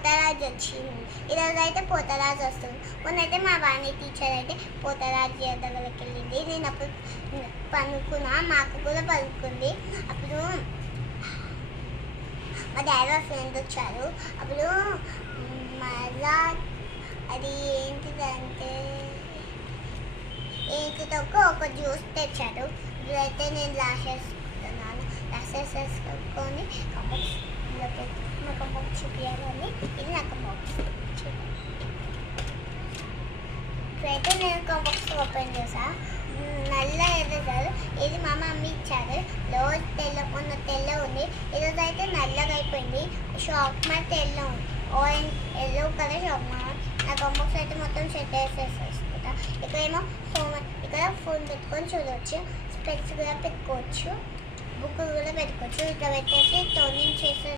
పోతరాజు వచ్చింది. ఈరోజు అయితే పోతరాజు వస్తుంది. మొన్నైతే మా వాణి టీచర్ అయితే పోతరాజు దగ్గరికి వెళ్ళింది. నేను అప్పుడు పనుకున్నా, మా అక్క కూడా పనుకుంది. అప్పుడు మా డాడీ ఫ్రెండ్ వచ్చారు. అప్పుడు మళ్ళా అది ఏంటిదంటే ఒక జ్యూస్ తెచ్చాడు. ఇప్పుడైతే నేను గ్లాసెస్ వేసుకొని కంబాక్స్లో పెట్టి మా కంబాక్స్ చూపించాలని ఇది నా కంబాక్స్. ఇప్పుడైతే నేను కంబాక్స్ ఓపెన్ చేసా. నల్ల ఎర్రదారు ఇది మా మమ్మీ ఇచ్చారు. రోజు మొన్న తెల్ల ఉంది, ఈరోజు అయితే నల్లగా అయిపోయింది. షాప్ మా తెల్ల ఉంది, ఆరెంజ్ ఎల్లో కలర్ షాప్ మా. నా కంబాక్స్ అయితే మొత్తం సెట్ వేసేసుకుంటా. ఇక్కడ ఫోన్ పెట్టుకొని చూడవచ్చు, స్పెక్స్ కూడా పెట్టుకోవచ్చు, బుక్ కూడా పెట్టుకోవచ్చు. ఇట్లా పెట్టేసి టోనింగ్ చేసే